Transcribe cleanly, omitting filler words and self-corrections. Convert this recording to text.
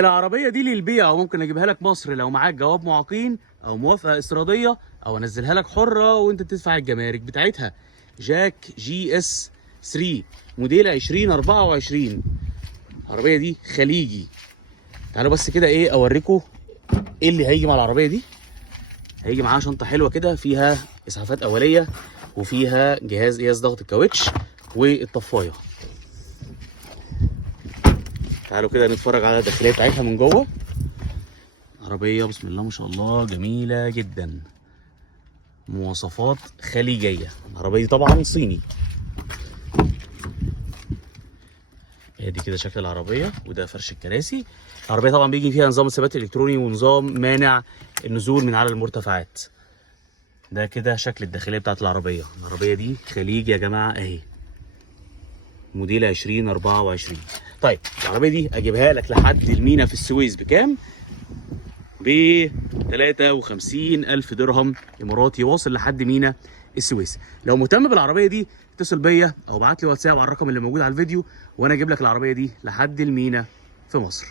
العربية دي للبيع وممكن اجيبها لك مصر لو معاك جواب معاقين او موافقة استيرادية، او انزلها لك حرة وانت تدفع الجمارك بتاعتها. جاك جي اس 3 موديل 2024. العربية دي خليجي. تعالوا بس كده ايه اوريكم ايه اللي هيجي مع العربية دي. هيجي معاها شنطة حلوة كده فيها اسعافات اولية، وفيها جهاز قياس ضغط الكاوتش والطفاية. تعالوا كده نتفرج على الداخلية بتاعتها من جوه. عربية بسم الله ما شاء الله جميلة جدا، مواصفات خليجية. العربية دي طبعا صيني. ادي كده شكل العربية، وده فرش الكراسي. العربية طبعا بيجي فيها نظام الثبات الالكتروني ونظام مانع النزول من على المرتفعات. ده كده شكل الداخلية بتاعت العربية. العربية دي خليج يا جماعة اهي، موديل 2024. طيب العربية دي اجيبها لك لحد المينا في السويس بكام؟ ب 53,000 درهم اماراتي، واصل لحد مينا السويس. لو مهتم بالعربيه دي اتصل بيا او ابعت لي واتساب على الرقم اللي موجود على الفيديو، وانا اجيب لك العربيه دي لحد المينا في مصر.